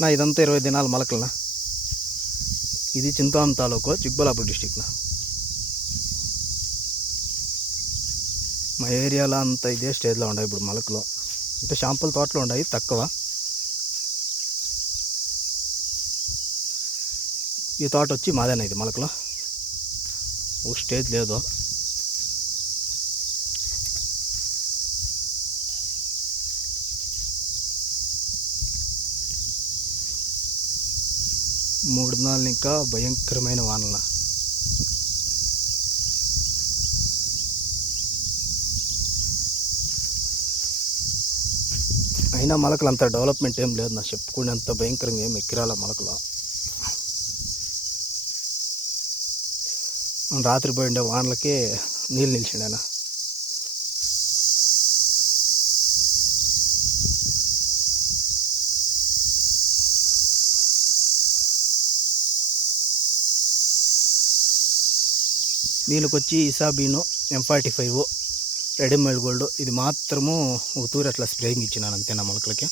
నా ఇదంతా 20 దినాల మొలకలనా. ఇది చింతామణి తాలూకు, చిక్బల్లాపూర్ డిస్టిక్నా. మా ఏరియాలో అంతా ఇదే స్టేజ్లో ఉన్నాయి ఇప్పుడు మొలకలు. అంటే షాంపుల్ తోటలు ఉన్నాయి తక్కువ. ఈ తోట వచ్చి మాదేనా, ఇది మొలకలు ఒక స్టేజ్ లేదు. మూడు దినాలు ఇంకా భయంకరమైన వానల. అయినా మొలకలు అంత డెవలప్మెంట్ ఏం లేదు, నా చెప్పుకునేంత భయంకరంగా ఏం ఎక్కిరాల మొలకలు. రాత్రి పోయిండే వానలకి నీళ్ళు నిలిచిండేనా. దీనికొచ్చి ఇసాబీను M45 రెడీమేడ్ గోల్డ్ ఇది మాత్రము ఒక తూరి అట్లా స్ప్రేయింగ్ ఇచ్చినాను అంతే నా మొలకలకి.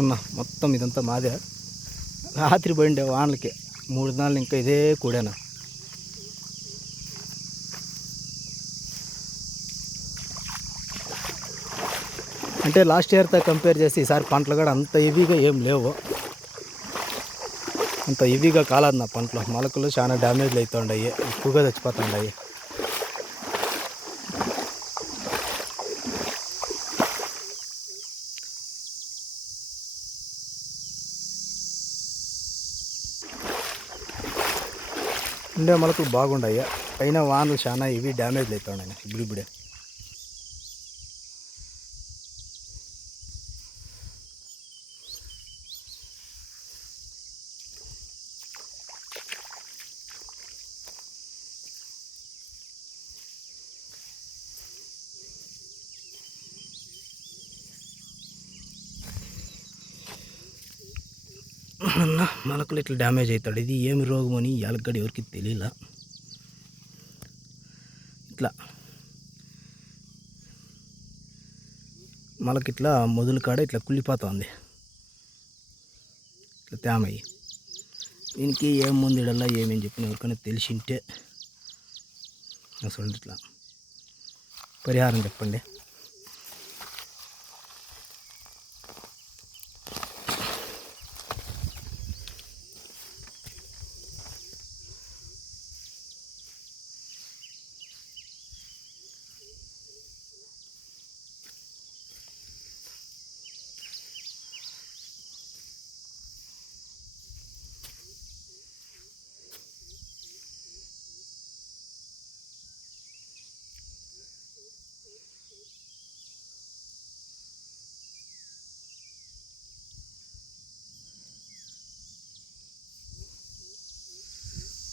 ఉన్నా మొత్తం ఇదంతా మాదే. రాత్రి పోయిండే వానలకి 3 దినాలు ఇంకా ఇదే కూడానా. అంటే లాస్ట్ ఇయర్తో కంపేర్ చేసి ఈసారి పంటలు కూడా అంత హెవీగా ఏం లేవు, అంత హెవీగా కాలేదు నా పంటలు. మొలకలు చాలా డ్యామేజ్లు అవుతుండాయి, ఎక్కువగా చచ్చిపోతుండాయి. ఉండే మొలకలు బాగుండాయి, అయినా వానలు చాలా ఇవి డ్యామేజ్లు అవుతున్నాయి ఇప్పుడిప్పుడే. మొలకలు ఇట్లా డ్యామేజ్ అవుతాడు. ఇది ఏమి రోగం అని ఎలగడ ఎవరికి తెలియలా. ఇట్లా మొలక ఇట్లా మొదలు కాడ ఇట్లా కుళ్ళిపోతుంది, ఇట్లా తేమయ్యి. దీనికి ఏం ముందు ఇడల్లా ఏమేమి చెప్పిన ఎవరికైనా తెలిసింటే అసలు ఇట్లా పరిహారం చెప్పండి.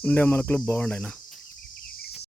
ఉండే మొలకలు బాగుండాయినా.